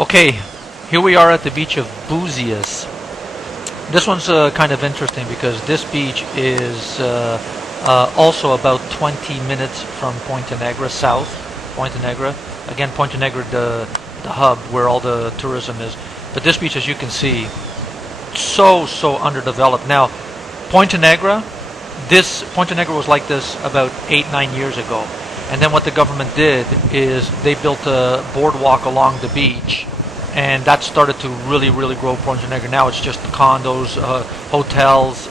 Okay, here we are at the beach of Buzious. This one's kind of interesting because this beach is also about 20 minutes from Pointe Negra, south. Pointe Negra. Again, Pointe Negra, the hub where all the tourism is. But this beach, as you can see, so underdeveloped. Now, Pointe Negra was like this about 8-9 years ago. And then what the government did is they built a boardwalk along the beach, and that started to really grow Pointe Negra. Now it's just condos, hotels,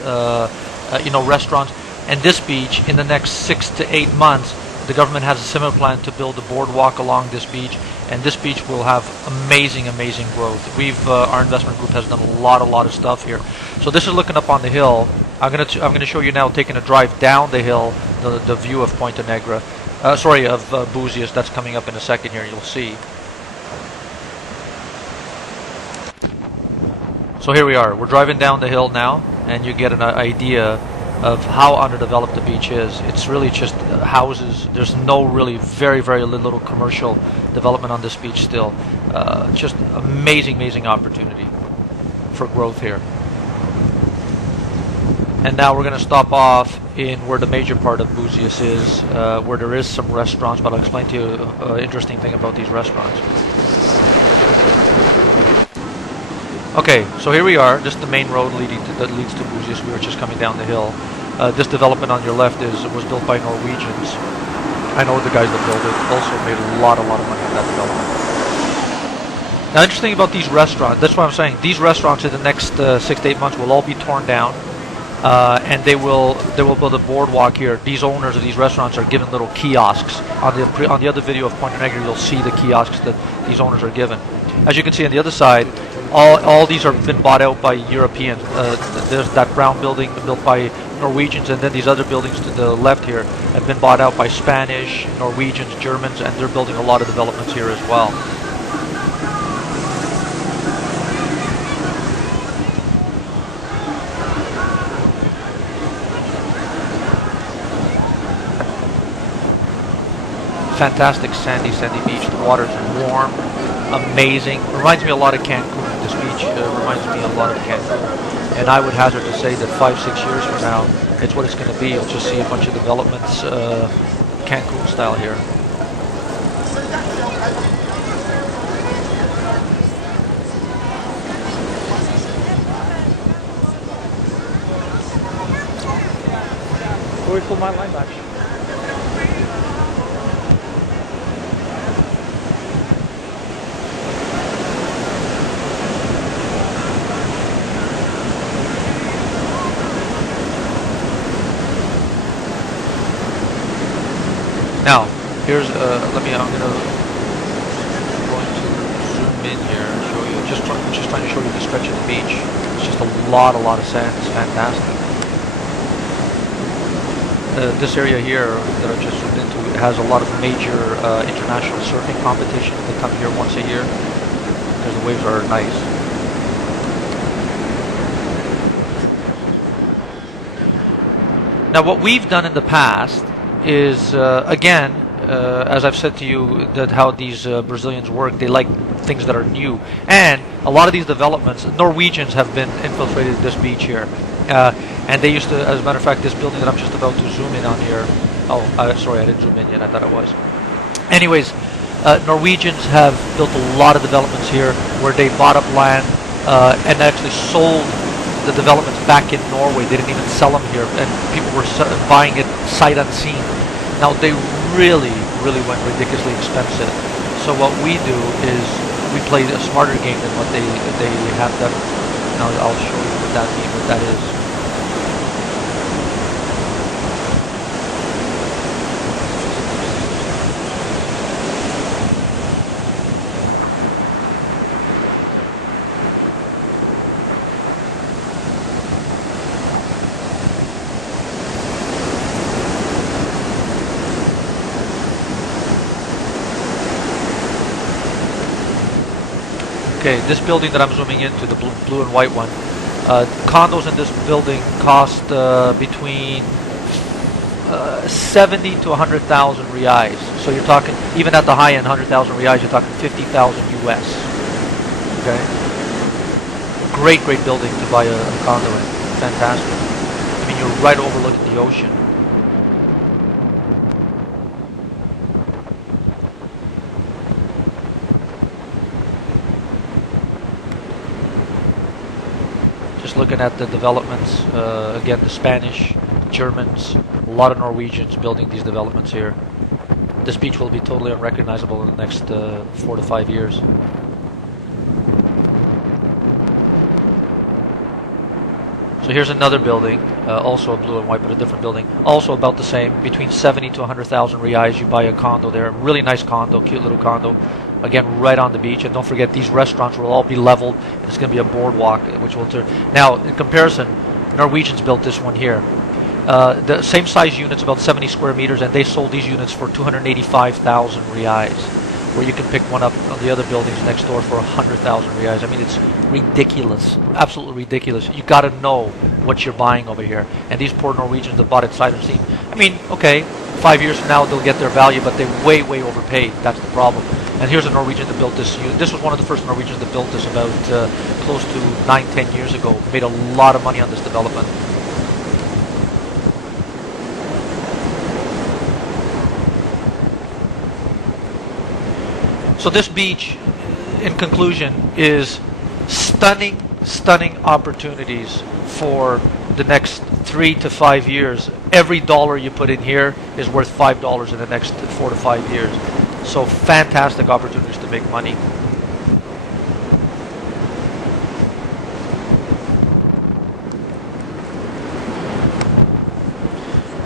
restaurants. And this beach, in the next 6 to 8 months, the government has a similar plan to build a boardwalk along this beach, and this beach will have amazing growth. Our investment group has done a lot of stuff here. So this is looking up on the hill. I'm gonna show you now, taking a drive down the hill, the view of Pointe Negra. Of Buzious. That's coming up in a second here, you'll see. So here we are. We're driving down the hill now, and you get an idea of how underdeveloped the beach is. It's really just houses. There's no really very little commercial development on this beach still. Just amazing opportunity for growth here. And now we're going to stop off in where the major part of Buzious is, where there is some restaurants, but I'll explain to you an interesting thing about these restaurants. Okay, so here we are. This is the main road that leads to Buzious. We were just coming down the hill. This development on your left was built by Norwegians. I know the guys that built it. Also made a lot of money on that development. Now, interesting about these restaurants. That's what I'm saying. These restaurants in the next 6 to 8 months will all be torn down. And they will build a boardwalk here. These owners of these restaurants are given little kiosks. On the other video of Pointe Negra, you'll see the kiosks that these owners are given. As you can see on the other side, all these have been bought out by Europeans. There's that brown building built by Norwegians, and then these other buildings to the left here have been bought out by Spanish, Norwegians, Germans, and they're building a lot of developments here as well. Fantastic sandy beach. The water's warm, amazing. Reminds me a lot of Cancun. This beach reminds me a lot of Cancun. And I would hazard to say that 5-6 years from now, it's what it's going to be. You'll just see a bunch of developments, Cancun style here. Where we pull my line back? Now, here's I'm going to zoom in here and show you. Just trying to show you the stretch of the beach. It's just a lot of sand. It's fantastic. This area here that I just zoomed into, it has a lot of major international surfing competitions that come here once a year because the waves are nice. Now, what we've done in the past is, again, as I've said to you, that how these Brazilians work, they like things that are new. And a lot of these developments, Norwegians have been infiltrated this beach here. And they used to, as a matter of fact, this building that I'm just about to zoom in on here. Sorry, I didn't zoom in yet. I thought I was. Anyways, Norwegians have built a lot of developments here where they bought up land and actually sold the developments back in Norway. They didn't even sell them here, and people were buying it sight unseen. Now they really went ridiculously expensive. So what we do is we play a smarter game than what they have done. Now I'll show you what that is. Okay, this building that I'm zooming into, the blue and white one, condos in this building cost between 70 to 100,000 reais. So you're talking, even at the high end, 100,000 reais, you're talking 50,000 US. Okay. Great, great building to buy a condo in. Fantastic. I mean, you're right overlooking the ocean. Just looking at the developments, again, the Spanish, Germans, a lot of Norwegians building these developments here. This beach will be totally unrecognizable in the next 4 to 5 years. So here's another building, also a blue and white, but a different building. Also about the same, between 70 to 100,000 reais. You buy a condo there, really nice condo, cute little condo. Again, right on the beach. And don't forget, these restaurants will all be leveled, and it's going to be a boardwalk, which will turn. Now, in comparison, Norwegians built this one here. The same size units, about 70 square meters, and they sold these units for 285,000 reais. Where you can pick one up on the other buildings next door for 100,000 reais. I mean, it's ridiculous, absolutely ridiculous. You got to know what you're buying over here. And these poor Norwegians that bought it sight unseen. I mean, okay, 5 years from now they'll get their value, but they way, way overpaid. That's the problem. And here's a Norwegian that built this. This was one of the first Norwegians that built this about close to 9-10 years ago. Made a lot of money on this development. So this beach, in conclusion, is stunning, stunning opportunities for the next 3 to 5 years. Every dollar you put in here is worth $5 in the next 4 to 5 years. So fantastic opportunities to make money.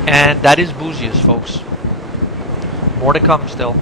And that is Buzious, folks. More to come still.